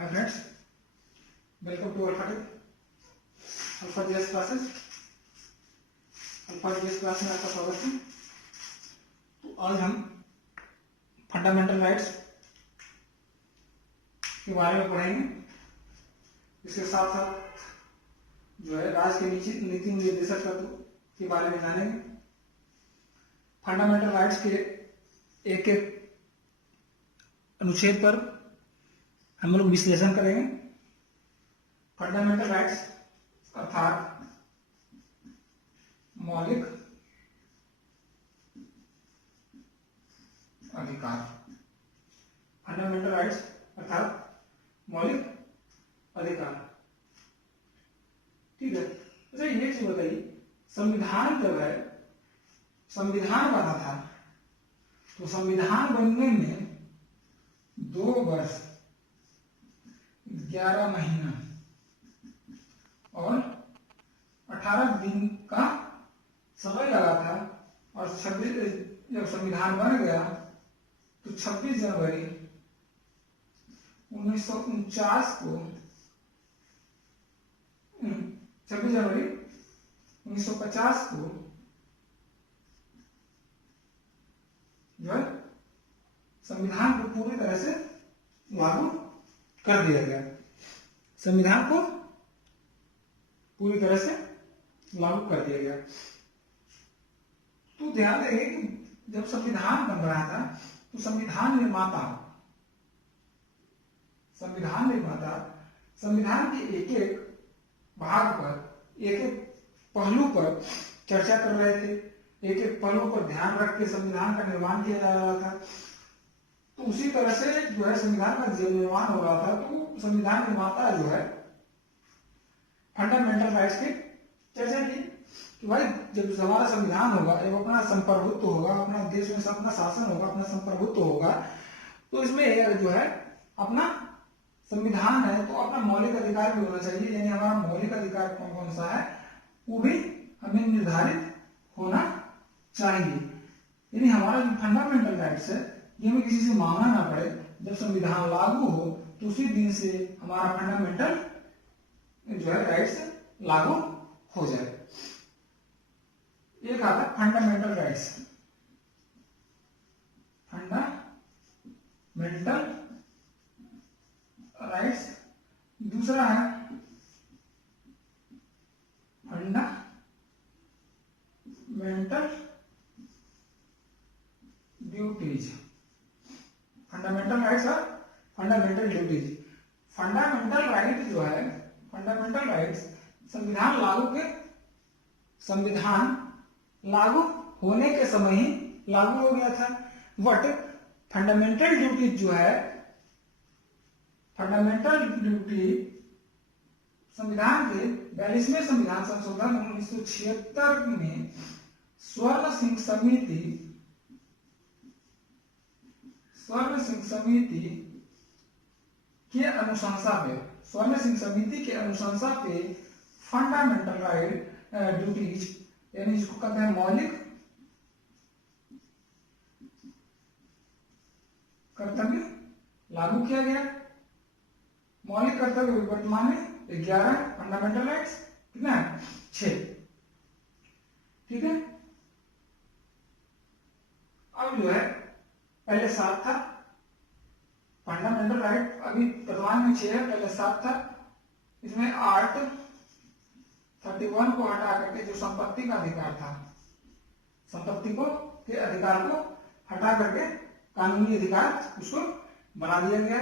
Hi friends, welcome to alpha GS classes. Alpha GS class में आपका स्वागत है। तो आज हम फंडामेंटल राइट्स के बारे में पढ़ेंगे। इसके साथ साथ जो है राज्य के नीति निर्देशक तत्व के बारे में जानेंगे। फंडामेंटल राइट्स के एक एक अनुच्छेद पर हम लोग विश्लेषण करेंगे। फंडामेंटल राइट्स अर्थात मौलिक अधिकार। फंडामेंटल राइट्स अर्थात मौलिक अधिकार। ठीक है। अच्छा, ये चीज बताइए, संविधान जब है संविधान बना था तो संविधान बनने में 2 वर्ष 11 महीना और 18 दिन का समय लगा था। और 26 जब संविधान बन गया तो 26 जनवरी 1949 को 26 जनवरी 1950 को जो है संविधान को पूरी तरह से लागू कर दिया गया। संविधान को पूरी तरह से लागू कर दिया गया। तो ध्यान देंगे कि जब संविधान बन रहा था तो संविधान निर्माता संविधान के एक एक भाग पर, एक एक पहलू पर चर्चा कर रहे थे। एक एक पहलू पर ध्यान रख के संविधान का निर्माण किया जा रहा था। तो उसी तरह से जो है संविधान का जब निर्माण हो रहा था तो संविधान निर्माता जो है फंडामेंटल राइट्स की चर्चा की कि भाई जब हमारा संविधान होगा, जब अपना संप्रभुत्व होगा, अपना देश में अपना शासन होगा, अपना संप्रभुत्व होगा, तो इसमें जो है अपना संविधान है तो अपना मौलिक अधिकार भी होना चाहिए। यानी हमारा मौलिक अधिकार कौन कौन सा है वो भी हमें निर्धारित होना चाहिए। यानी हमारा जो फंडामेंटल राइट्स है ये हमें किसी से मांगना ना पड़े। जब संविधान लागू हो तो उसी दिन से हमारा फंडामेंटल जो है राइट्स लागू हो जाए। एक आता फंडामेंटल राइट्स, फंडामेंटल राइट्स। दूसरा है फंडामेंटल ड्यूटीज। फंडामेंटल राइट्स और फंडामेंटल ड्यूटीज। फंडामेंटल राइट जो है, फंडामेंटल राइट्स संविधान लागू होने के समय ही लागू हो गया था। बट फंडामेंटल ड्यूटीज जो है, फंडामेंटल ड्यूटी संविधान के 42वें संविधान संशोधन 1976 में स्वर्ण सिंह समिति के अनुशंसा पे फंडामेंटल राइट ड्यूटीज यानी इसको कहते हैं मौलिक कर्तव्य लागू किया गया। मौलिक कर्तव्य वर्तमान में 11 फंडामेंटल राइट्स, कितना है 6। ठीक है। अब जो है पहले 7 था फंडामेंटल राइट, अभी वर्तमान में 6 है, पहले 7 था। इसमें आर्ट 31 को हटा करके जो संपत्ति का अधिकार था, संपत्ति को के अधिकार को हटा करके कानूनी अधिकार उसको बना दिया गया।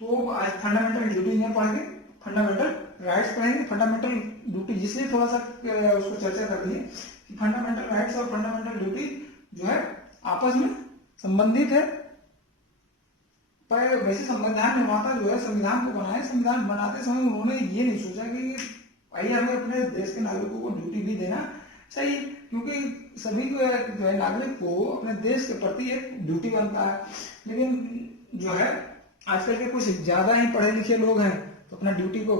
तो आज फंडामेंटल ड्यूटी नहीं पढ़ेंगे, फंडामेंटल राइट्स पढ़ेंगे। फंडामेंटल ड्यूटी जिसलिए थोड़ा सा उसको चर्चा कर दी कि फंडामेंटल राइट्स और फंडामेंटल ड्यूटी जो है आपस में संबंधित है। पर वैसे संविधान निर्माता जो है संविधान को बनाए, संविधान बनाते समय उन्होंने ये नहीं सोचा कि भाई हमें अपने देश के नागरिकों को ड्यूटी भी देना चाहिए, क्योंकि सभी को जो है नागरिक को अपने देश के प्रति एक ड्यूटी बनता है। लेकिन जो है आजकल के कुछ ज्यादा ही पढ़े लिखे लोग हैं तो अपना ड्यूटी को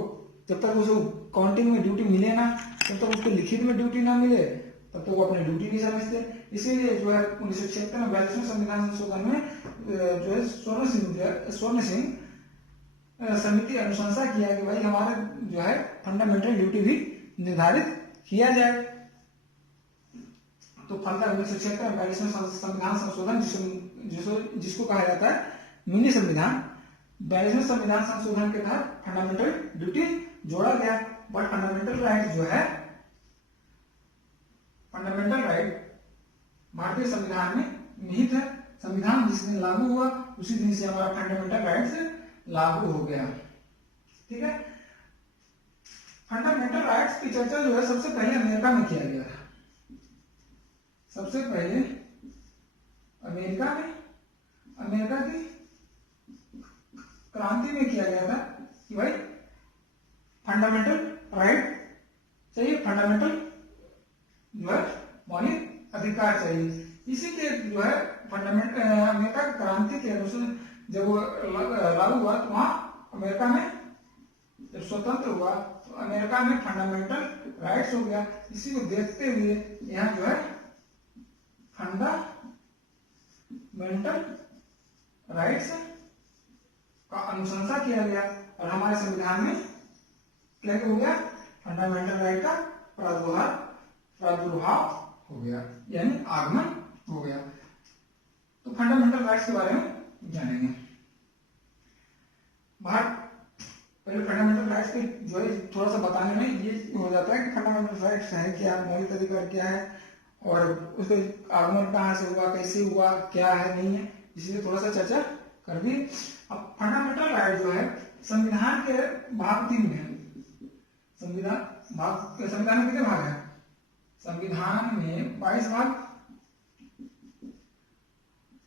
जब तक उसको काउंटिंग में ड्यूटी मिले ना, जब तक उसको लिखित में ड्यूटी ना मिले तब तो वो अपनी ड्यूटी नहीं समझते। इसीलिए जो है 1976 में 42वें संविधान संशोधन में जो है स्वर्ण सिंह समिति अनुशंसा किया कि भाई हमारे जो है फंडामेंटल ड्यूटी भी निर्धारित किया जाए। तो फलता 1976 में 42वें संविधान संशोधन जिसको कहा जाता है मिनी संविधान, 42वें संविधान संशोधन के तहत फंडामेंटल ड्यूटी जोड़ा गया। बट फंडामेंटल राइट जो है, फंडामेंटल राइट भारतीय संविधान में निहित है। संविधान जिस दिन लागू हुआ उसी दिन से हमारा फंडामेंटल राइट्स लागू हो गया। ठीक है, फंडामेंटल राइट्स की चर्चा जो है सबसे पहले अमेरिका में किया गया था। सबसे पहले अमेरिका की क्रांति में किया गया था कि भाई फंडामेंटल राइट चाहिए, फंडामेंटल जो है मौलिक अधिकार चाहिए। इसी के जो है अमेरिका की क्रांति के अनुसार जब वो लागू हुआ तो वहां अमेरिका में जब स्वतंत्र हुआ तो अमेरिका में फंडामेंटल राइट्स हो गया। इसी को देखते हुए यहाँ जो है फंडामेंटल राइट्स का अनुशंसा किया गया और हमारे संविधान में क्या हो गया, फंडामेंटल राइट का प्रादुर्भाव हो गया, यानी आगमन हो गया। तो फंडामेंटल राइट्स के बारे में जानेंगे। पहले फंडामेंटल राइट्स के जो है थोड़ा सा बताने में ये हो जाता है कि फंडामेंटल राइट्स है क्या, मौलिक अधिकार क्या है और उसका आगमन कहाँ से हुआ, कैसे हुआ, क्या है नहीं है, इसलिए थोड़ा सा चर्चा कर दी। अब फंडामेंटल राइट जो है संविधान के भाग 3 में है। संविधान में कितने भाग है? संविधान में 22 भाग,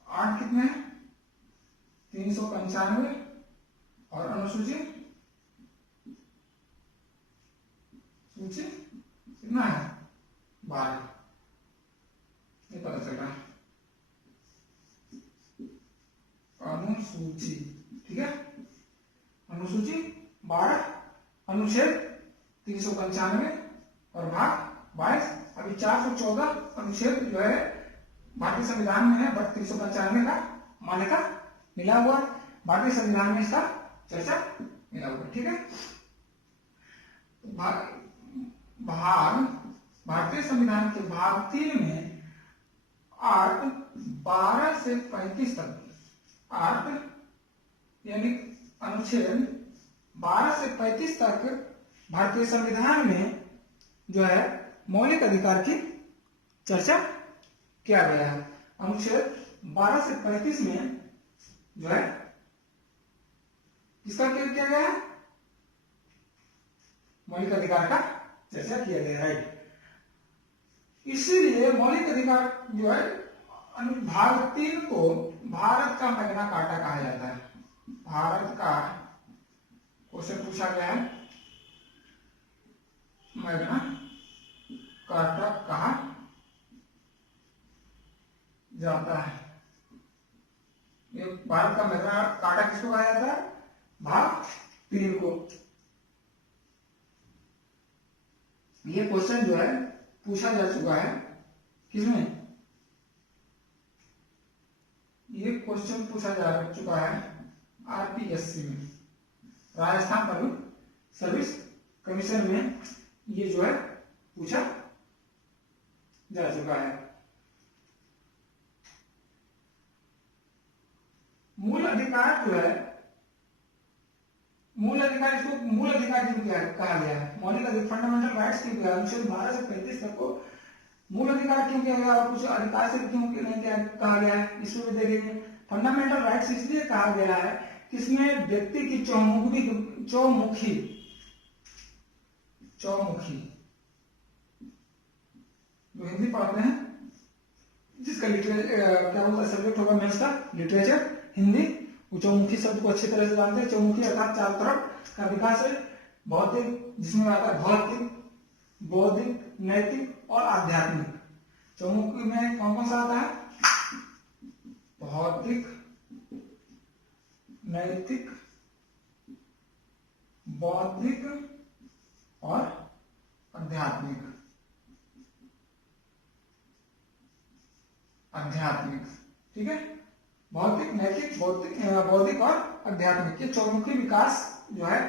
8 कितने हैं? 395 और अनुसूची कितना है? 12। ये पता चल रहा है अनुसूची, ठीक है, अनुसूची 12, अनुच्छेद 395 और भाग 22। अभी 414 अनुच्छेद जो है भारतीय संविधान में है, बट 395 का मान्यता मिला हुआ, भारतीय संविधान में इसका चर्चा मिला हुआ। ठीक है, भारतीय संविधान के भाग 3 में आर्ट 12 से 35 तक, आर्ट यानी अनुच्छेद 12 से 35 तक भारतीय संविधान में जो है मौलिक अधिकार की चर्चा किया गया है। अनुच्छेद 12 से 35 में जो है किसका क्या किया गया है? मौलिक अधिकार का चर्चा किया गया, राइट। इसीलिए मौलिक अधिकार जो है भाग 3 को भारत का मैग्ना कार्टा कहा जाता है। भारत का क्वेश्चन पूछा गया है, मैग्ना कार्टा कहा जाता है। ये भारत का मैग्ना कार्टा किसको कहा जाता है? भाग 3 को। ये क्वेश्चन जो है पूछा जा चुका है किसमें? ये क्वेश्चन पूछा जा चुका है आरपीएससी में, राजस्थान पब्लिक सर्विस कमीशन में ये जो है पूछा जा चुका है। मूल अधिकार जो है, मूल अधिकार, इसको मूल अधिकार क्यों कहा गया है? मौलिक अधिकार, फंडामेंटल राइट्स क्यों किया? अनुच्छेद 12 से 35 तक को मूल अधिकार क्यों किया गया और कुछ अधिकार से क्यों नहीं कहा गया है? इसमें भी देखेंगे। फंडामेंटल राइट्स इसलिए कहा गया है कि इसमें व्यक्ति की चौमुखी जो हिंदी पढ़ते हैं, जिसका लिटरेचर क्या बोलता है सब्जेक्ट होगा मेंस का, लिटरेचर हिंदी, चौमुखी शब्द को अच्छी तरह से जानते हैं। चौमुखी अर्थात चारों तरफ का विकास है, भौतिक, जिसमें आता है भौतिक, बौद्धिक, नैतिक और आध्यात्मिक। चौमुखी में कौन कौन सा आता है? भौतिक, नैतिक, बौद्धिक और आध्यात्मिक। ठीक है, भौतिक, नैतिक, बौद्धिक बौद्धिक और आध्यात्मिक, ये चौमुखी विकास जो है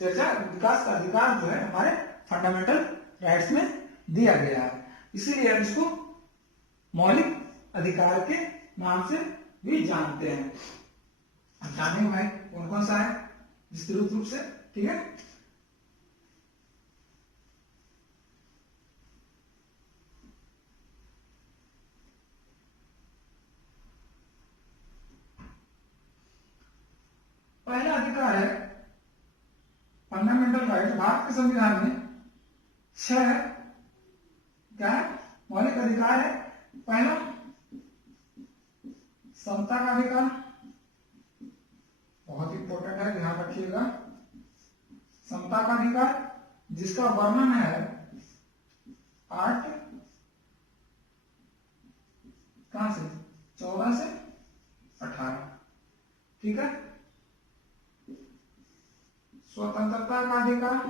चर्चा विकास का अधिकार जो है हमारे फंडामेंटल राइट्स में दिया गया है, इसीलिए हम इसको मौलिक अधिकार के नाम से भी जानते हैं। अब जानेंगे भाई कौन कौन सा है विस्तृत रूप से, ठीक है। पहला अधिकार है फंडामेंटल राइट। भारत के संविधान में 6 क्या है मौलिक अधिकार है। पहला समता का अधिकार, बहुत इंपॉर्टेंट है, ध्यान रखिएगा। समता का अधिकार जिसका वर्णन है पार्ट कहां से 14 से 18, ठीक है। स्वतंत्रता का अधिकार,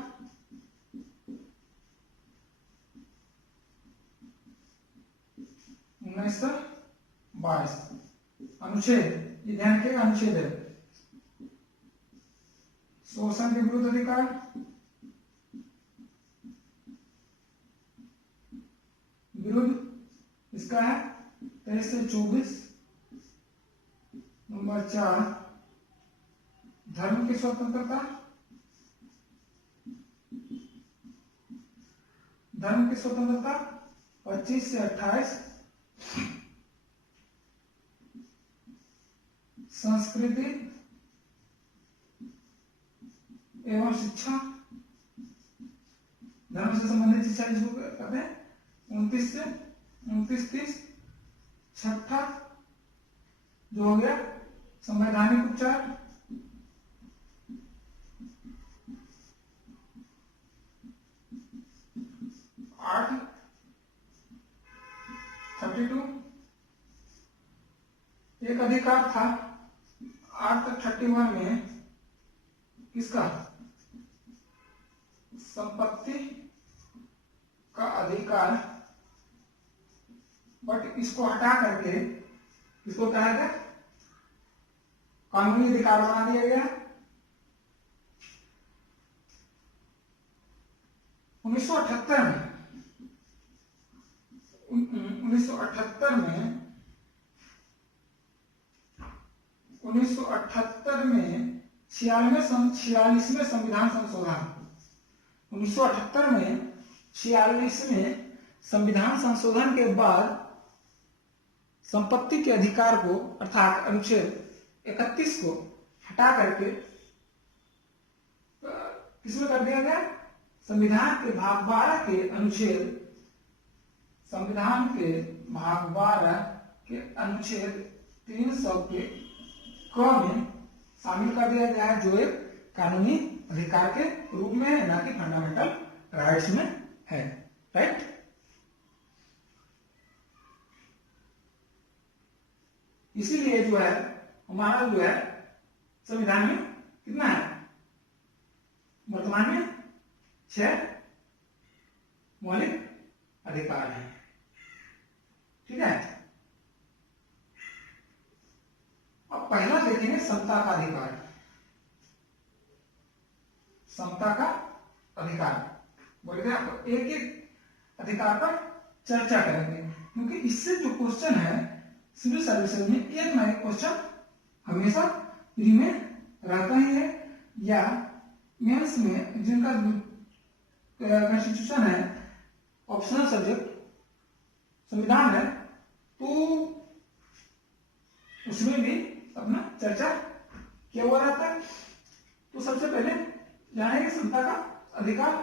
उन्नीस सौ 22 अनुच्छेद, ये ध्यान रखिएगा अनुच्छेद है। शोषण के विरुद्ध अधिकार, विरुद्ध इसका है 23 से 24। नंबर 4 धर्म की स्वतंत्रता, धर्म की स्वतंत्रता 25 से 28। संस्कृति एवं शिक्षा, धर्म से संबंधित शिक्षा जिसको कहते हैं 29 से 29-30। छठा जो हो गया संवैधानिक उपचार, आर्ट 32। एक अधिकार था आर्ट 31 में किसका, संपत्ति का अधिकार, बट इसको हटा करके इसको कहा गया कानूनी अधिकार बना दिया गया। 1978 में 46वें संविधान संशोधन, 1978 में 46वें संविधान संशोधन के बाद संपत्ति के अधिकार को अर्थात अनुच्छेद 31 को हटा करके किसमें कर दिया गया, संविधान के भाग 12 के अनुच्छेद, संविधान के भाग 12 के अनुच्छेद 300 के क में शामिल कर दिया गया है, जो एक कानूनी अधिकार के रूप में है, ना कि फंडामेंटल राइट्स में है, राइट। इसीलिए जो है हमारा जो है संविधान में कितना है, वर्तमान में 6 मौलिक अधिकार है, ठीक है। अब पहला देखेंगे समता का अधिकार। समता का अधिकार बोलेंगे, आपको एक एक अधिकार पर चर्चा करेंगे, क्योंकि इससे जो क्वेश्चन है सिविल सर्विसेज में एक ना एक क्वेश्चन हमेशा प्री में रहता ही है, या मेंस में जिनका कॉन्स्टिट्यूशन है ऑप्शनल सब्जेक्ट संविधान है, तो उसमें भी अपना चर्चा किया हुआ रहता है। तो सबसे पहले जानेंगे समता का अधिकार।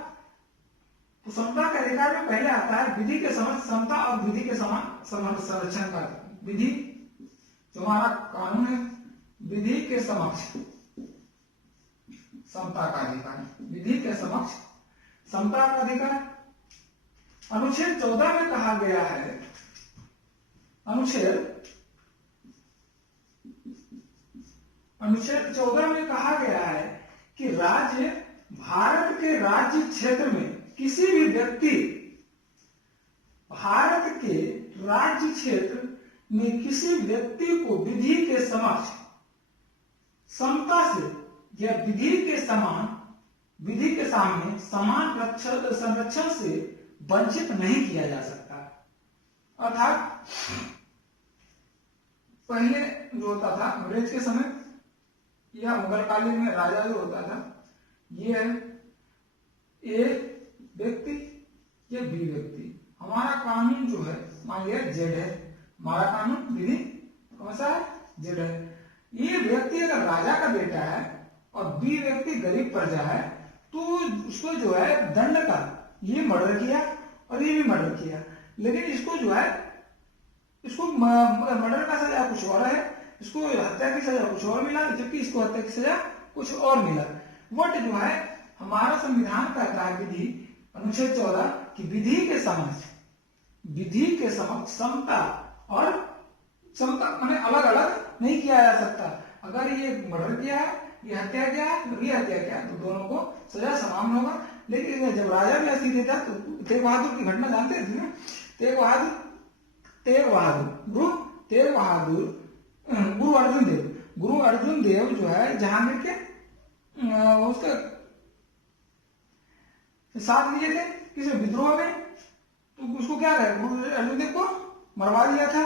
तो समता के अधिकार में पहले आता है विधि के समक्ष समता और विधि के समान संरक्षण का। विधि जो हमारा कानून है, विधि के समक्ष समता का अधिकार, विधि के समक्ष समता का अधिकार। अनुच्छेद 14 में कहा गया है, अनुच्छेद 14 में कहा गया है कि राज्य भारत के राज्य क्षेत्र में किसी भी व्यक्ति भारत के राज्य क्षेत्र में किसी व्यक्ति को विधि के समक्ष समता से या विधि के सामने समान संरक्षण से वंचित नहीं किया जा सकता। अर्थात पहले जो होता था अंग्रेज के समय या मुगल कालीन में राजा जो होता था, ये है ए व्यक्ति या बी व्यक्ति। हमारा कानून जो है मान लिया जेड है, हमारा कानून विधि कौन सा है, जेड है। ये व्यक्ति अगर राजा का बेटा है और बी व्यक्ति गरीब प्रजा है तो उसको जो है दंड का, ये मर्डर किया और ये भी मर्डर किया, लेकिन इसको जो है इसको मर्डर का सजा कुछ और है, इसको हत्या की सजा कुछ और मिला, जबकि इसको हत्या की सजा कुछ और मिला। वट जो है हमारा संविधान कहता है विधि अनुच्छेद 14 की विधि के समक्ष समता और समता माने अलग अलग नहीं किया जा सकता। अगर ये मर्डर किया है, ये हत्या किया है, ये हत्या किया है, तो दोनों को सजा समान होगा। लेकिन जब राजा भी ऐसी देता तो तेग बहादुर की घटना जानते थे ना, तेग बहादुर गुरु अर्जुन देव जो है जहांगीर के उसका साथ लिए थे किसी विद्रोह में, तो उसको क्या करे, गुरु अर्जुन देव को मरवा दिया था।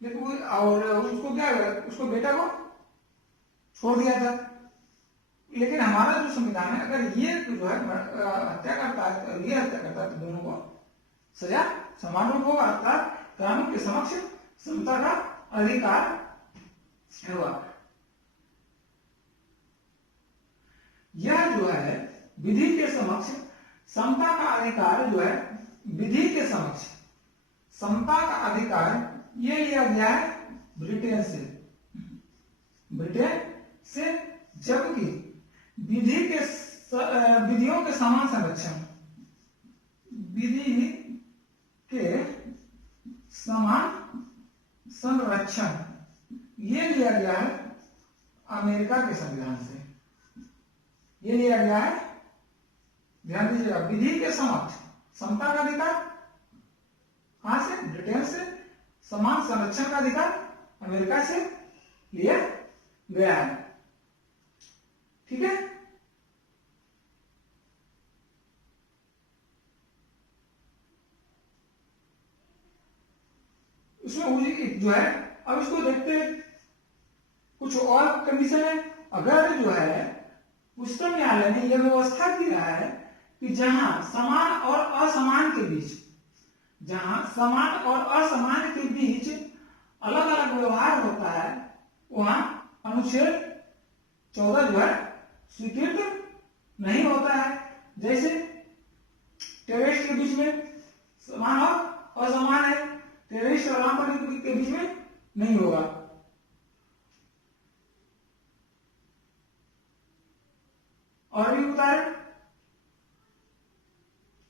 लेकिन और उसको क्या करे, उसको बेटा को छोड़ दिया था। लेकिन हमारा जो संविधान है, अगर ये जो है हत्या करता है, ये हत्या करता है, तो दोनों को सजा समान रूप होगा, अर्थात कानून के समक्ष समता का अधिकार होगा। यह जो है विधि के समक्ष समता का अधिकार जो है, विधि के समक्ष समता का अधिकार ये लिया गया है ब्रिटेन से, जबकि विधियों के समान संरक्षण, विधि के समान संरक्षण ये लिया गया है अमेरिका के संविधान से। ये लिया गया है, ध्यान दीजिएगा, विधि के समक्ष समता का अधिकार कहां से, ब्रिटेन से, समान संरक्षण का अधिकार अमेरिका से लिया गया है। ठीक है, उसमें जो है, अब इसको देखते हैं कुछ और कंडीशन है। अगर जो है उच्चतम न्यायालय ने यह व्यवस्था की है कि जहां समान और असमान के बीच, जहां समान और असमान के बीच अलग अलग व्यवहार होता है, वहां अनुच्छेद 14 जो है स्वीकृत नहीं होता है। जैसे टेररिस्ट के बीच में समान और असमान है, टेररिस्ट और आम नागरिक के बीच में नहीं होगा। और भी उदाहरण,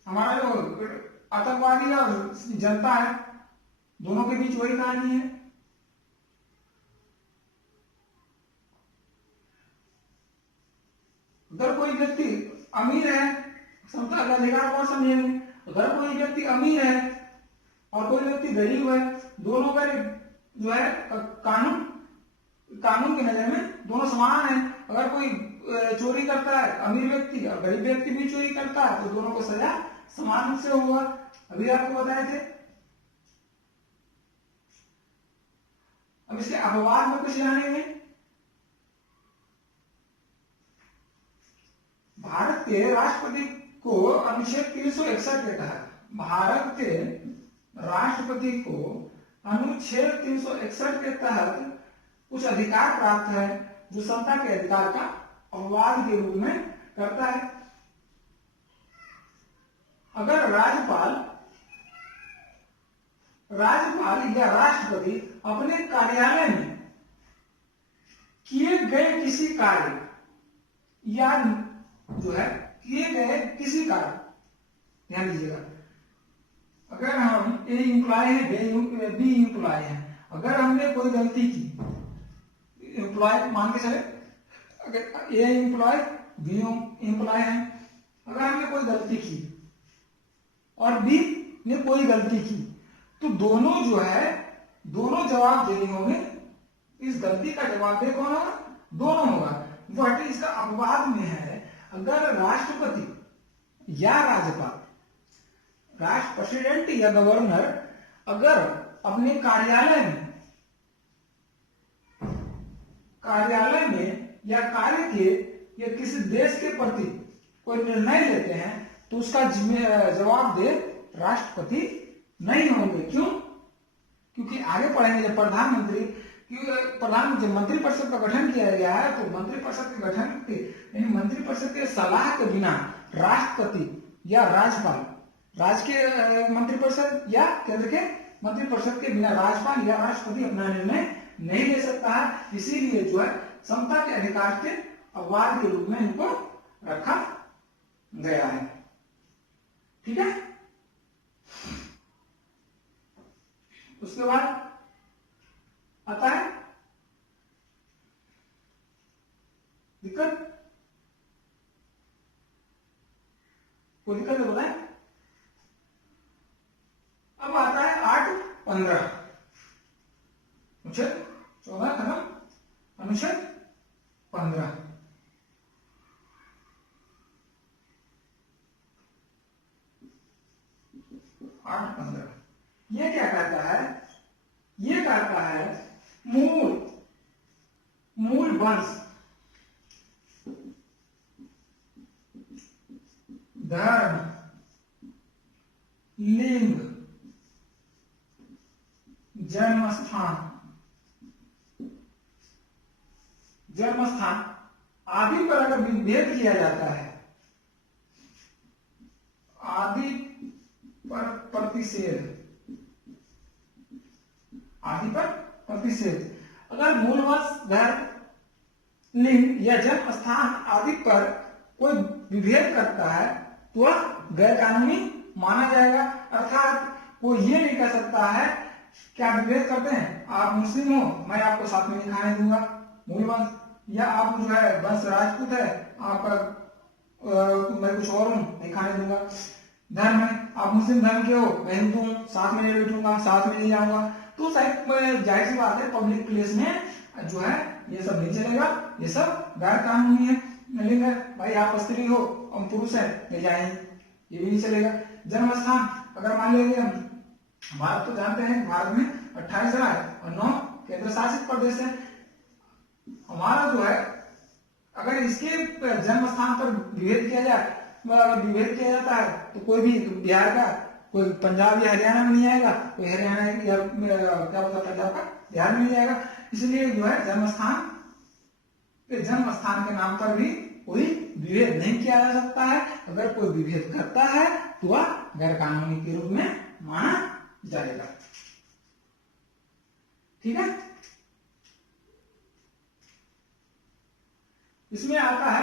हमारा जो आतंकवादी और जनता है, दोनों के बीच वही कहानी है। अगर कोई व्यक्ति अमीर है, समता का अधिकार कौन समझेंगे, अगर कोई व्यक्ति अमीर है और कोई व्यक्ति गरीब है, दोनों का जो है कानून की नजर में दोनों समान है। अगर कोई चोरी करता है, अमीर व्यक्ति और गरीब व्यक्ति भी चोरी करता है, तो दोनों को सजा समान रूप से होगा। अभी आपको बताए थे। अब इसके अपवाद में कुछ जानेंगे। भारत के राष्ट्रपति को अनुच्छेद 361 के तहत, भारत के राष्ट्रपति को अनुच्छेद 361 के तहत कुछ अधिकार प्राप्त है, जो समता के अधिकार का अपवाद के रूप में करता है। अगर राज्यपाल या राष्ट्रपति अपने कार्यालय में किए गए किसी कार्य या जो है किए गए किसी कार्य, ध्यान दीजिएगा, अगर हम ए इम्प्लॉय है, बी इम्प्लॉय है, अगर हमने कोई गलती की, इम्प्लॉय मान के चले, अगर ए इम्प्लॉय बी इम्प्लॉय है, अगर हमने कोई गलती की और बी ने कोई गलती की, तो दोनों जो है दोनों जवाबदेही होंगे इस गलती का जवाबदेह कौन होगा? दोनों होगा। बट इसका अपवाद में है, अगर राष्ट्रपति या राज्यपाल, राष्ट्र प्रेसिडेंट या गवर्नर अगर अपने कार्यालय में या कार्य के या किसी देश के प्रति कोई निर्णय लेते हैं तो उसका जवाबदेह राष्ट्रपति नहीं होंगे। क्यों? क्योंकि आगे पढ़ेंगे जब प्रधानमंत्री मंत्रिपरिषद का गठन किया गया है तो मंत्रिपरिषद के गठन के यानी मंत्रिपरिषद के सलाह के बिना राष्ट्रपति या राज्यपाल, राज्य के मंत्रिपरिषद या केंद्र के मंत्रिपरिषद के बिना राज्यपाल या राष्ट्रपति अपना निर्णय नहीं ले सकता है। इसीलिए जो है समता के अधिकार के अपवाद के रूप में इनको रखा गया है। ठीक है। उसके बाद आता है दिक्कत, कोई दिक्कत है बताए। अब आता है 8-15 अनुच्छेद 14 खत्म, अनुच्छेद 15। ये क्या कहता है? ये कहता है मूल वंश, धर्म, लिंग, जन्म स्थान आदि पर अगर विभेद किया जाता है, आदि पर प्रतिषेध, अगर मूलवंश, धर्म, लिंग या जन्म स्थान आदि पर कोई विभेद करता है तो वह गैर कानूनी माना जाएगा। अर्थात वो ये नहीं कह सकता है, क्या विभेद करते हैं, आप मुस्लिम हो मैं आपको साथ में नहीं खाने दूंगा, मूलवंश, या आप जो है वंश राजपूत है आप मैं कुछ और हूं नहीं खाने दूंगा। धर्म है, आप मुस्लिम धर्म के हो मैं हिंदू हूं साथ में नहीं बैठूंगा, साथ में नहीं जाऊंगा। तो जाहिर सी बात है पब्लिक प्लेस में जो है ये सब नहीं चलेगा, ये सब गैर कानूनी है। लिंग है, भाई आप स्त्री हो हम पुरुष है ले जाएंगे, ये भी नहीं चलेगा। जन्म स्थान, अगर मान लीजिए हम भारत तो जानते हैं भारत में 28 राज्य और 9 केंद्र शासित प्रदेश है। हमारा जो है अगर इसके जन्म स्थान पर विभेद किया जाए, विभेद किया जाता है तो कोई भी बिहार का कोई पंजाब या हरियाणा में नहीं आएगा, कोई हरियाणा या क्या बोलता पंजाब का बिहार में नहीं आएगा। इसलिए जो है जन्म स्थान के नाम पर भी कोई विभेद नहीं किया जा सकता है। अगर कोई विभेद करता है तो वह गैर कानूनी के रूप में माना जाएगा। ठीक है। इसमें आता है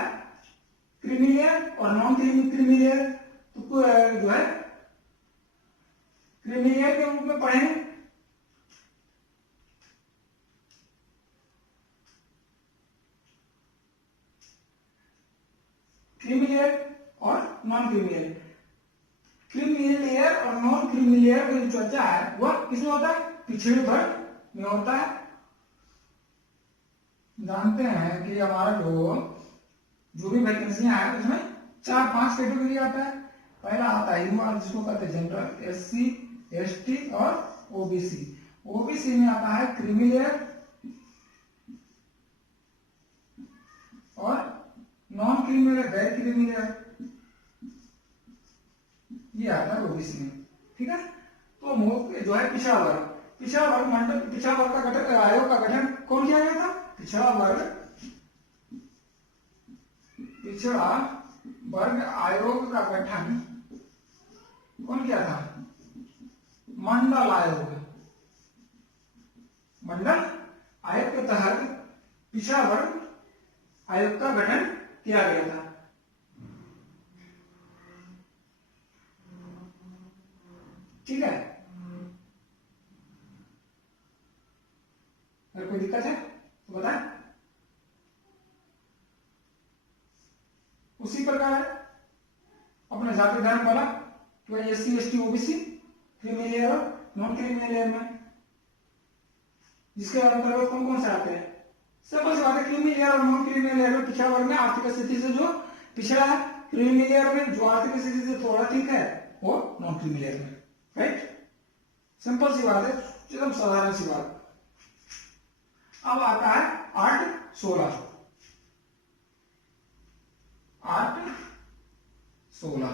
क्रीमीलेयर और नॉन क्रीमीलेयर। तो जो है क्रीमीलेयर के रूप में पढ़ेंगे। क्रीमीलेयर और नॉन क्रीमीलेयर। क्रीमीलेयर और नॉन क्रीमीलेयर की जो चर्चा है वह किसमें होता है? पिछड़े वर्ग में होता है। जानते हैं कि हमारा जो भी वैकेंसियां है उसमें 4-5 कैटेगरी आता है। पहला आता है ह्यूमन जिसको कहते हैं जनरल, एससी, एसटी और ओबीसी। ओबीसी में आता है क्रीमीलेयर और नॉन क्रीमीलेयर, गैर क्रीमीलेयर, ये आता है ओबीसी में। ठीक है। तो जो है पिछड़ा वर्ग, पिछड़ा वर्ग का गठन, आयोग का गठन कौन किया गया था? पिछड़ा वर्ग आयोग का गठन कौन किया था? मंडल आयोग। मंडल आयोग के तहत पिछड़ा वर्ग आयोग का गठन किया गया था। ठीक है। अगर कोई दिक्कत है तो बताएं। उसी प्रकार है अपने जाति धर्म वाला कि एससी, एसटी, ओबीसी, क्रीमीलेयर और नॉन क्रीमीलेयर में जिसके अंतर्गत कौन कौन से आते हैं? सिंपल सी बात है, क्रीमी लेयर और नॉन क्रीमी लेयर में पिछड़ा वर्ग में आर्थिक स्थिति से जो पिछड़ा है, क्रीमी लेयर में जो आर्थिक स्थिति से थोड़ा ठीक है वो नॉन क्रीमी लेयर में, राइट? सिंपल सी बात है, एकदम साधारण सी बात। अब आता है 8, 16। 8, 16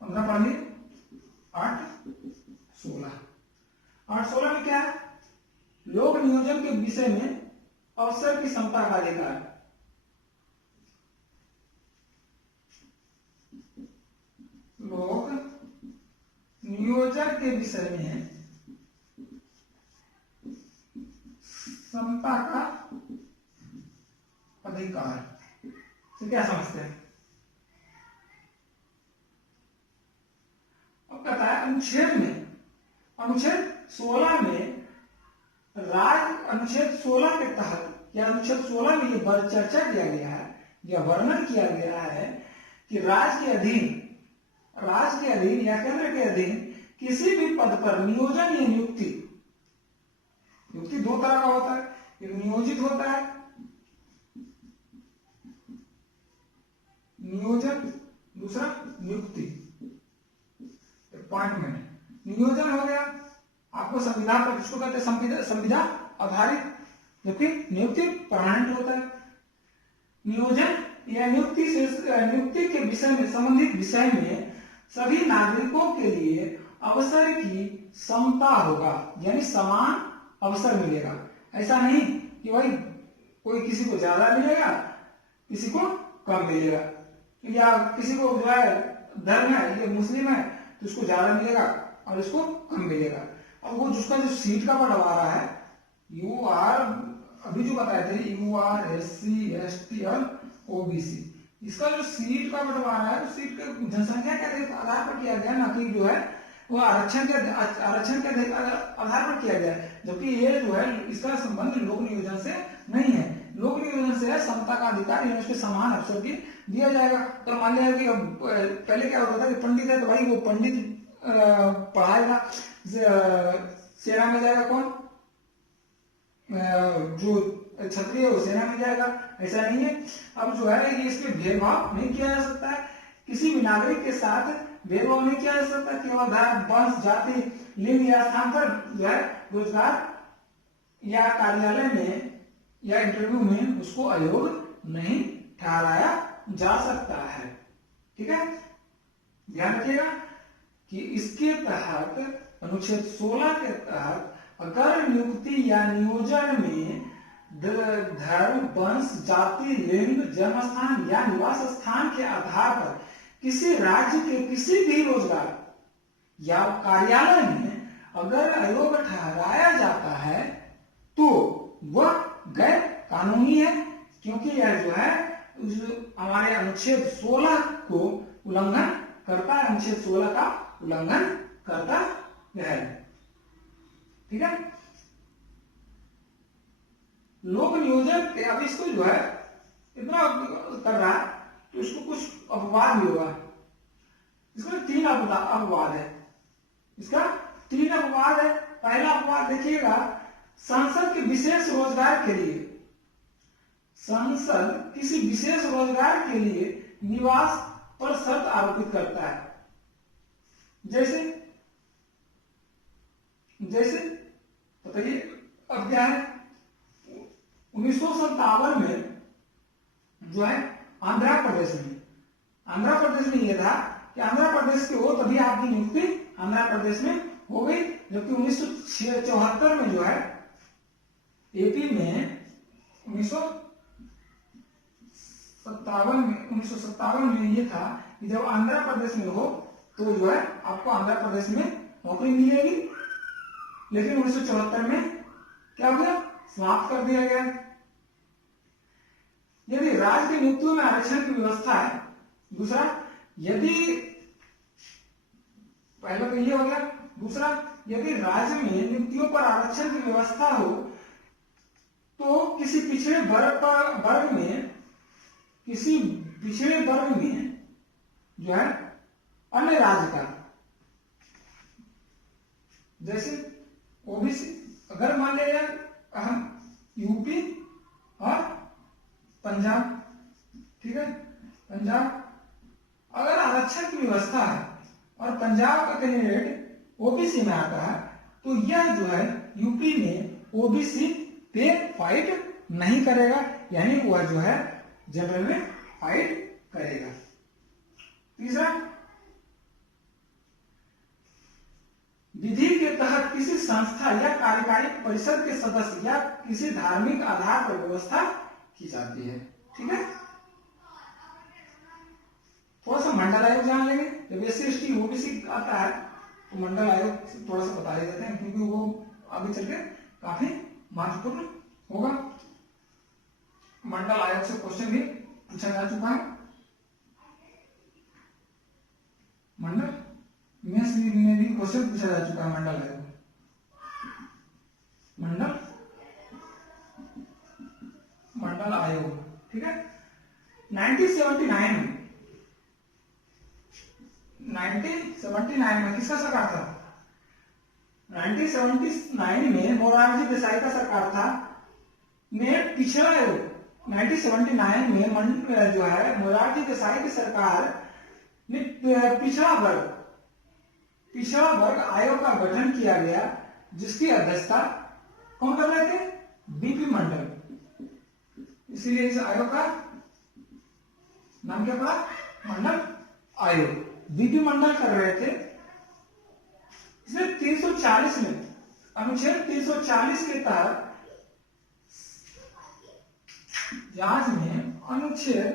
15 पढ़ लिए। 8, 16। 8, 16 में क्या है? लोक नियोजन के विषय में अवसर की समता का अधिकार। लोक नियोजन के विषय में समता का अधिकार तो क्या समझते हैं? अब कहता है अनुच्छेद 16 में अनुच्छेद 16 के तहत या अनुच्छेद 16 में ये चर्चा किया गया है या वर्णन किया गया है कि राज्य के अधीन या केंद्र के अधीन किसी भी पद पर नियोजन या नियुक्ति दो तरह का होता है, एक नियोजित होता है, नियोजन, दूसरा नियुक्ति, अपॉइंटमेंट। नियोजन हो गया आपको संविधान पर, जिसको कहते हैं संविदा आधारित, जबकि नियुक्ति परमानेंट होता है। नियोजन या नियुक्ति के विषय में संबंधित विषय में सभी नागरिकों के लिए अवसर की समता होगा, यानी समान अवसर मिलेगा। ऐसा नहीं कि भाई कोई किसी को ज्यादा मिलेगा किसी को कम मिलेगा, या किसी को जो है धर्म है ये मुस्लिम है तो उसको ज्यादा मिलेगा और इसको कम मिलेगा। अब वो जिसका जो सीट का बंटवारा है UR अभी जो बताए थे UR SC ST और OBC, इसका जो सीट का बंटवारा है उस सीट के जनसंख्या के आधार पर किया गया, ना कि जो है वो आरक्षण के आधार पर किया गया है। जबकि ये जो है इसका संबंध लोक नियोजन से नहीं है, लोक नियोजन से है समता का अधिकार, यानी उसके समान अवसर भी दिया जाएगा। तो मान लिया कि पहले क्या होता था कि पंडित है तो भाई वो पंडित पढ़ाएगा, सेना में जाएगा कौन, जो क्षत्रिय वो सेना में जाएगा, ऐसा नहीं है। अब जो है ये इसमें भेदभाव नहीं किया जा सकता है, किसी भी नागरिक के साथ भेदभाव नहीं किया जा सकता, केवल धर्म, वंश, जाति, लिंग या स्थान पर जो है रोजगार या कार्यालय में या इंटरव्यू में उसको अयोग्य नहीं ठहराया जा सकता है। ठीक है, ध्यान रखिएगा कि इसके तहत अनुच्छेद 16 के तहत अगर नियुक्ति या नियोजन में धर्म, वंश, जाति, लिंग, जन्म स्थान या निवास स्थान के आधार पर किसी राज्य के किसी भी रोजगार या कार्यालय में अगर अयोग्य ठहराया जाता है तो वह गैर कानूनी है, क्योंकि यह जो है हमारे अनुच्छेद 16 को उल्लंघन करता है, अनुच्छेद 16 का उल्लंघन करता है। ठीक है, लोक नियोजन अब इसको जो है इतना कर रहा है तो इसको कुछ अपवाद भी होगा। इसमें 3 अपवाद है, इसका 3 अपवाद है। पहला अपवाद देखिएगा, संसद के विशेष रोजगार के लिए, संसद किसी विशेष रोजगार के लिए निवास पर शर्त आरोपित करता है। जैसे बताइए, अब क्या है, 1957 में जो है आंध्र प्रदेश में यह था कि आंध्र प्रदेश के हो तभी आपकी नियुक्ति आंध्र प्रदेश में हो गई, जबकि 1974 में जो है एपी में 1957 में ये था कि जब आंध्र प्रदेश में हो तो जो है आपको आंध्र प्रदेश में नौकरी मिलेगी, लेकिन 1974 में क्या हो गया, समाप्त कर दिया गया। यदि राज्य की नियुक्तियों में आरक्षण की व्यवस्था है, दूसरा यदि पहला तो ये हो गया, दूसरा यदि राज्य में नियुक्तियों पर आरक्षण की व्यवस्था हो तो किसी पिछड़े वर्ग में जो है अन्य राज्य का, जैसे ओबीसी, अगर मान लिया हम यूपी और पंजाब, ठीक है, पंजाब अगर आरक्षण की व्यवस्था है और पंजाब का कैंडिडेट ओबीसी में आता है तो यह जो है यूपी में ओबीसी पे फाइट नहीं करेगा, यानी वह जो है जनरल में फाइट करेगा। तीसरा, विधि के तहत किसी संस्था या कार्यकारी परिषद के सदस्य या किसी धार्मिक आधार पर व्यवस्था की जाती है, ठीक है। थोड़ा सा मंडल आयोग जान लेंगे, जब एससी एसटी ओबीसी आता है तो मंडल आयोग थोड़ा सा बता ही देते हैं, क्योंकि वो आगे चल के काफी महत्वपूर्ण होगा। मंडल आयोग से क्वेश्चन भी पूछा जा चुका है। मंडल में भी क्वेश्चन पूछा जा चुका है मंडल आयोग, मंडल आयोग, ठीक है। 1979 में किसका सरकार था? 1979 में मोरारजी देसाई का सरकार था, ने पिछड़ा आयोग 1979 में जो है मोरारजी देसाई की सरकार ने पिछड़ा वर्ग आयोग का गठन किया गया, जिसकी अध्यक्षता कौन कर रहे थे? बीपी मंडल। इसीलिए इस आयोग का नाम क्या पड़ा? मंडल आयोग। बीपी मंडल कर रहे थे। इसमें 340 में अनुच्छेद 340 के तहत जांच में अनुच्छेद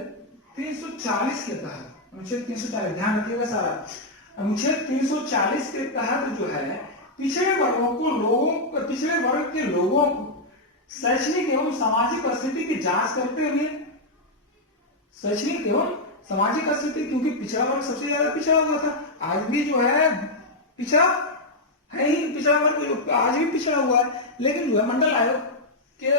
340 के तहत, अनुच्छेद 340 ध्यान रखिएगा सारा, अनुच्छेद 340 के तहत जो है पिछड़े वर्ग के लोगों को शैक्षणिक एवं सामाजिक स्थिति की जांच करते हुए, शैक्षणिक एवं सामाजिक स्थिति, क्योंकि पिछड़ा वर्ग सबसे ज्यादा पिछड़ा हुआ था, आज भी जो है पिछड़ा है ही, पिछड़ा वर्ग आज भी पिछड़ा हुआ है, लेकिन जो है मंडल आयोग के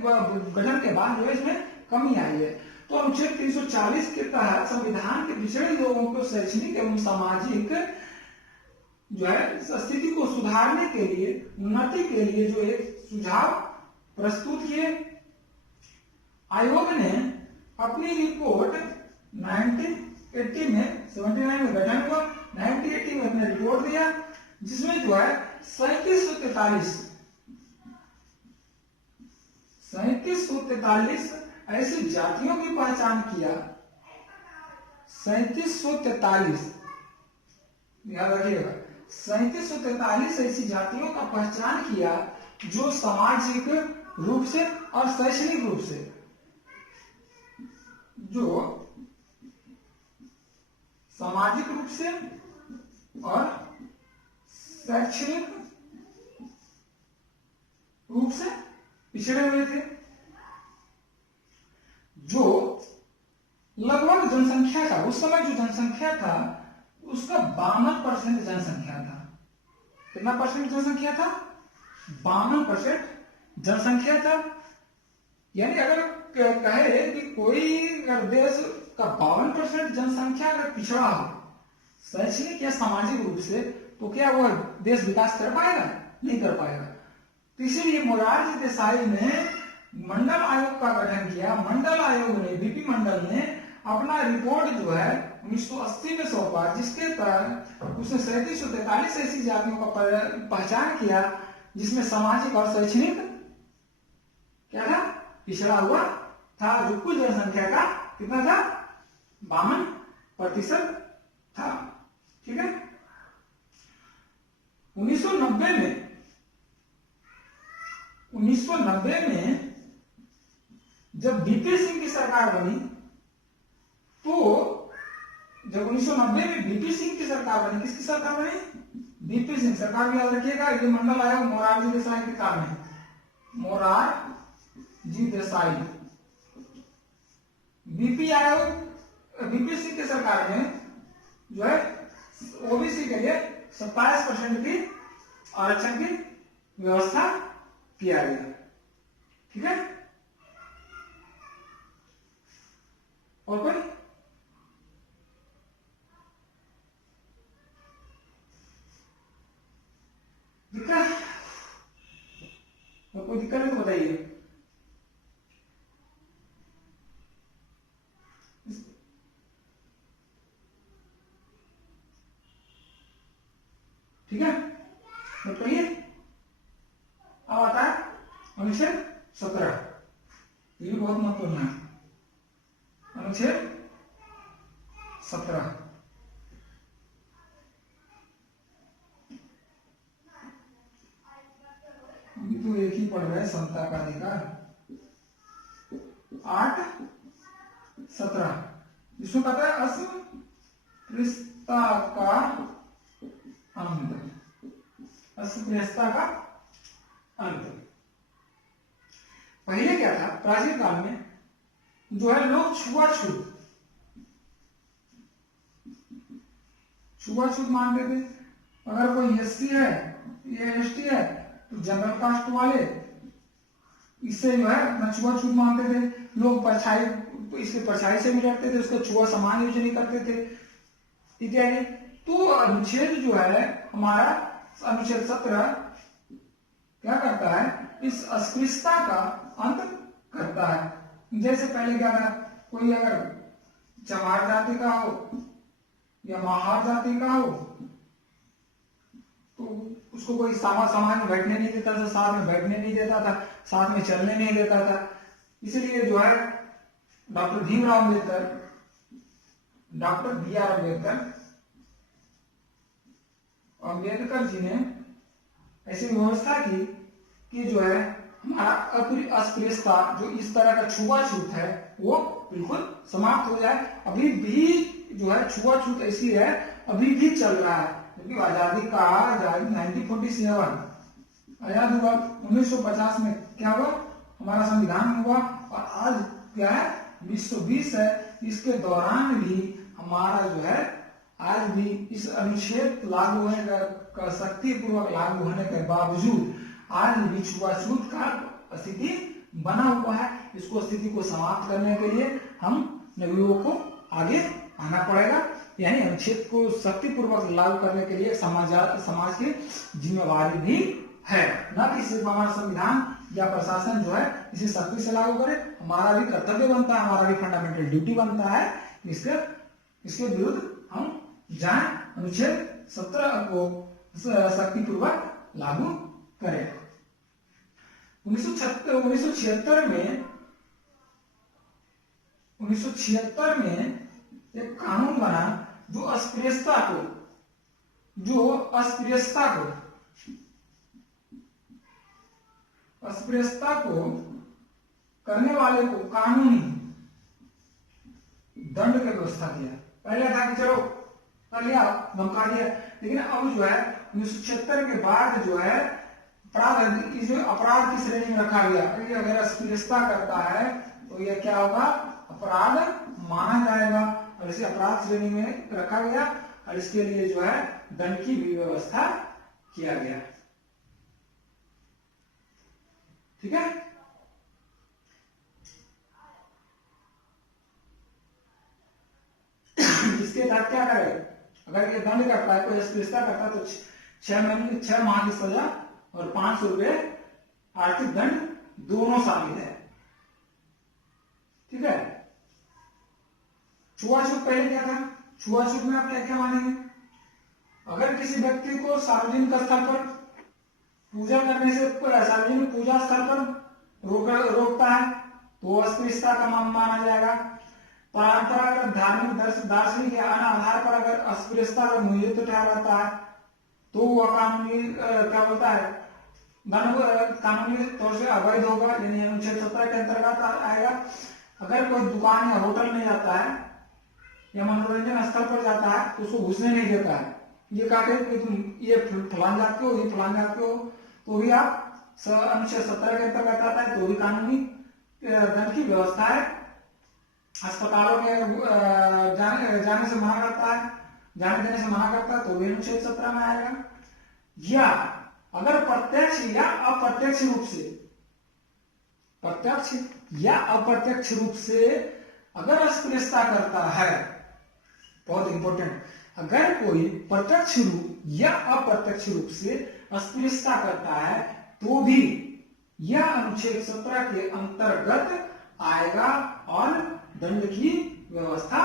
गठन के बाद जो है इसमें कमी आई है। तो अनुच्छेद 340 के तहत संविधान के पिछड़े लोगों को शैक्षणिक एवं सामाजिक जो है स्थिति को सुधारने के लिए, उन्नति के लिए जो एक सुझाव प्रस्तुत किए। आयोग ने अपनी रिपोर्ट 1980 में 79 में गठन हुआ, 1980 में अपने रिपोर्ट दिया, जिसमें जो है 3743 ऐसी जातियों की पहचान किया, 3743, याद रखिएगा, 3743 ऐसी जातियों का पहचान किया जो सामाजिक रूप से और शैक्षणिक रूप से, जो सामाजिक रूप से और शैक्षणिक रूप से पिछड़े हुए थे, जो लगभग जनसंख्या था, उस समय जो जनसंख्या था उसका 52% जनसंख्या था। कितना परसेंट जनसंख्या था? 52% जनसंख्या था। यानी अगर कहे कि कोई अगर देश का 52% जनसंख्या अगर पिछड़ा हो शैक्षणिक या सामाजिक रूप से, तो क्या वह देश विकास कर पाएगा? नहीं कर पाएगा। तो इसीलिए मोरारजी देसाई ने मंडल आयोग का गठन किया। मंडल आयोग ने, बीपी मंडल ने अपना रिपोर्ट जो है 1980 में सौंपा, जिसके तहत उसने 3743 ऐसी जातियों का पहचान किया जिसमें सामाजिक और शैक्षणिक क्या था? पिछड़ा हुआ था, जो कुल जनसंख्या का कितना था? 52% था, ठीक है। 1990 में जब बीपी सिंह की सरकार बनी, तो जब 1990 में बीपी सिंह की सरकार बनी, किसकी सरकार बनी? बीपी सिंह सरकार, भी याद रखिएगा। ये मंडल आयोग मोरारजी देसाई के काम है, मोरारजी देसाई। बीपी आयोग, बीपी सिंह की सरकार में जो है ओबीसी के लिए 27% की आरक्षण की व्यवस्था किया गया, ठीक है। और कोई? ठीक है, तो कोई दिक्कत है तो बताइए। ठीक है, नोट करिए। अब आता है अनुच्छेद 17, ये भी बहुत महत्वपूर्ण है। अनुच्छेद 17 अभी तो एक ही पढ़ रहे हैं, समता का अधिकार 8-17, जिसको कहता है अस्पृश्यता का अंत। अस्पृश्यता का अंत। पहले क्या था, प्राचीन काल में जो है लोग छुआछूत मानते थे। अगर कोई एससी है या एसटी है तो जनरल कास्ट वाले इससे जो है अपना छुआछूत मानते थे। लोग परछाई, इसके परछाई से भी लड़ते थे, उसको छुआ समान यूज नहीं करते थे इत्यादि। तो अनुच्छेद जो है हमारा अनुच्छेद 17 क्या करता है, इस अस्पृश्यता का अंत करता है। जैसे पहले क्या था, कोई अगर चमार जाति का हो या महार जाति का हो तो उसको कोई समाज में बैठने नहीं देता था, साथ में बैठने नहीं देता था, साथ में चलने नहीं देता था। इसलिए जो है doctor Bhimrao Ambedkar, doctor BR Ambedkar ji ने ऐसी व्यवस्था की कि जो है हमारा अस्पृश्यता, जो इस तरह का छुआछूत है, वो बिल्कुल समाप्त हो जाए। अभी भी जो है छुआछूत ऐसी है, अभी भी चल रहा है, क्योंकि आजादी का 1947 आजाद हुआ, 1950 में क्या हुआ, हमारा संविधान हुआ, और आज क्या है 2020 है। इसके दौरान भी हमारा जो है आज भी इस अनुच्छेद लागू होने का सख्ती पूर्वक लागू होने के बावजूद आज भी छुआछूत का स्थिति बना हुआ है। इसको स्थिति को समाप्त करने के लिए हम नवयुवकों को आगे आना पड़ेगा, यानी अनुच्छेद को सख्ती पूर्वक लागू करने के लिए समाज की जिम्मेवारी भी है, न कि सिर्फ हमारा संविधान या प्रशासन जो है इसे सख्ती से लागू करे। हमारा भी कर्तव्य बनता है, हमारा भी फंडामेंटल ड्यूटी बनता है, इसके विरुद्ध हम जाएं, अनुच्छेद 17 को सख्ती पूर्वक लागू करें। 1976 में एक कानून बना जो अस्पृश्यता को करने वाले को कानूनी दंड की व्यवस्था किया। पहले था कि चलो कर लिया, धमका दिया, लेकिन अब जो है 1976 के बाद जो है अपराध की श्रेणी में रखा गया। अगर अस्पृश्यता करता है तो यह क्या होगा, अपराध माना जाएगा, और इसे अपराध श्रेणी में रखा गया, और इसके लिए जो है दंड की भी व्यवस्था किया गया। ठीक है, इसके तहत क्या करे, अगर ये दंड करता है, कोई अस्पृश्यता करता है तो 6 माह की सजा और 500 रुपए आर्थिक दंड दोनों शामिल है। ठीक है, छुआछूत पहले क्या था, छुआछूत में आप क्या क्या मानेंगे, अगर किसी व्यक्ति को सार्वजनिक स्थल पर पूजा करने से, सार्वजनिक पूजा स्थल पर रोकता है तो अस्पृश्यता का माना जाएगा। परंपरागत धार्मिक दार्शनिक या अन्य आधार पर अगर अस्पृश्यता का मूल्य ठहराता है तो वह कानूनी क्या बोलता है, कानूनी तौर से अवैध होगा, यानी अनुच्छेद 17 के अंतर्गत आएगा। अगर कोई दुकान या होटल में जाता है या मनोरंजन स्थल पर जाता है तो उसको घुसने नहीं देता है, ये कहते हैं कि तुम ये फलान जाते हो, ये फलान जाते हो, तो भी आप अनुच्छेद 17 के अंतर्गत आता है, तो भी कानूनी दंड की व्यवस्था है। अस्पतालों में जाने से मना करता है, जाने देने से मना करता है तो भी अनुच्छेद 17 में आएगा। या अगर प्रत्यक्ष या अप्रत्यक्ष रूप से अगर अस्पृश्यता करता है, बहुत इंपॉर्टेंट, अगर कोई प्रत्यक्ष रूप या अप्रत्यक्ष रूप से अस्पृश्यता करता है तो भी यह अनुच्छेद 17 के अंतर्गत आएगा और दंड की व्यवस्था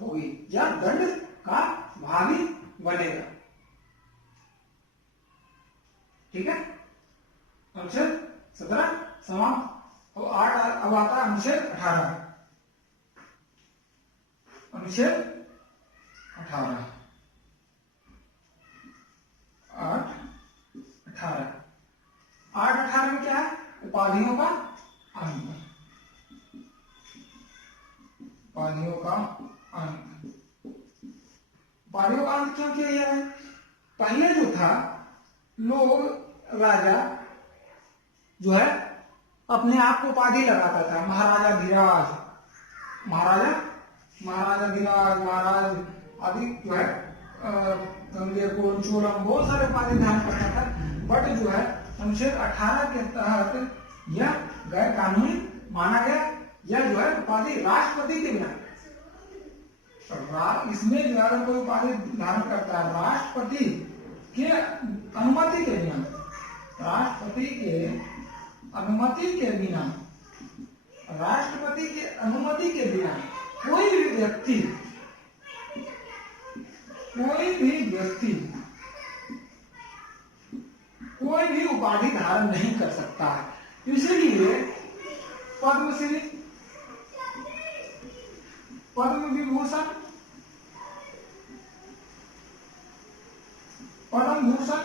होगी या दंड का भागी बनेगा। ठीक है, अनुच्छेद 17 समाप्त। अब 8 अब आता है अनुच्छेद 18। अनुच्छेद 18 8/18 में क्या है? उपाधियों का अंत। उपाधियों का अंत। उपाधियों का अंत क्यों किया गया है? पहले जो था, लोग राजा जो है अपने आप को उपाधि लगाता था, महाराजा धीराज, महाराजा धीराज, महाराज आदि जो है गंगेकोट, चोलम, बहुत सारे उपाधि धारण करता था। बट जो है अनुच्छेद 18 के तहत यह गैर कानूनी माना गया। यह जो है उपाधि राष्ट्रपति के बिना, इसमें जो अगर कोई उपाधि धारण करता है राष्ट्रपति के अनुमति के बिना, राष्ट्रपति के अनुमति के बिना, राष्ट्रपति के अनुमति के बिना कोई भी व्यक्ति कोई भी उपाधि धारण नहीं कर सकता है। इसलिए पद्मश्री, पद्म विभूषण, पद्म भूषण,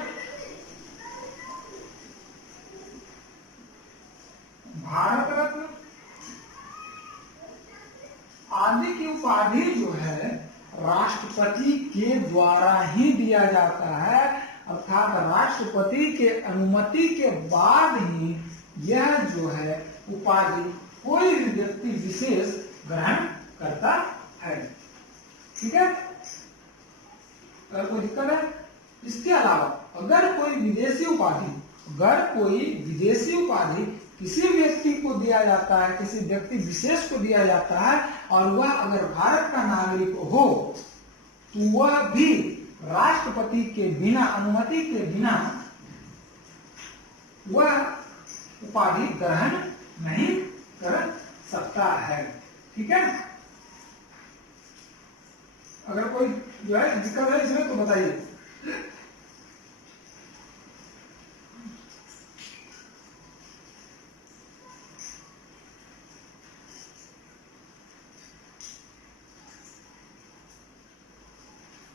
भारत रत्न आदि की उपाधि जो है राष्ट्रपति के द्वारा ही दिया जाता है, अर्थात राष्ट्रपति के अनुमति के बाद ही यह जो है उपाधि कोई भी व्यक्ति विशेष ग्रहण करता है। ठीक है, अगर कोई दिक्कत है? इसके अलावा अगर कोई विदेशी उपाधि किसी व्यक्ति को दिया जाता है, किसी व्यक्ति विशेष को दिया जाता है और वह अगर भारत का नागरिक हो, तो वह भी राष्ट्रपति के बिना, अनुमति के बिना वह उपाधि ग्रहण नहीं कर सकता है। ठीक है, अगर कोई जो है दिक्कत है इसमें तो बताइए।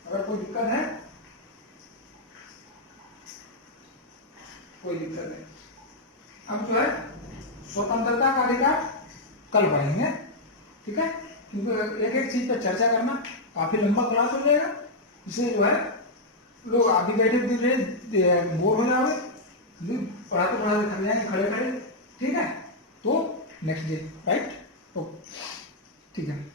अगर कोई दिक्कत है, कोई दिक्कत है। अब जो है स्वतंत्रता का अधिकार कल पढ़ेंगे। ठीक है, क्योंकि एक एक चीज पर चर्चा करना काफी लंबा क्लास हो जाएगा, इसे जो है लोग अभी बैठे बोर हो जाओगे, पढ़ाते पढ़ाते थक जाएंगे खड़े खड़े। ठीक है, तो नेक्स्ट डे, राइट? ओके, ठीक है।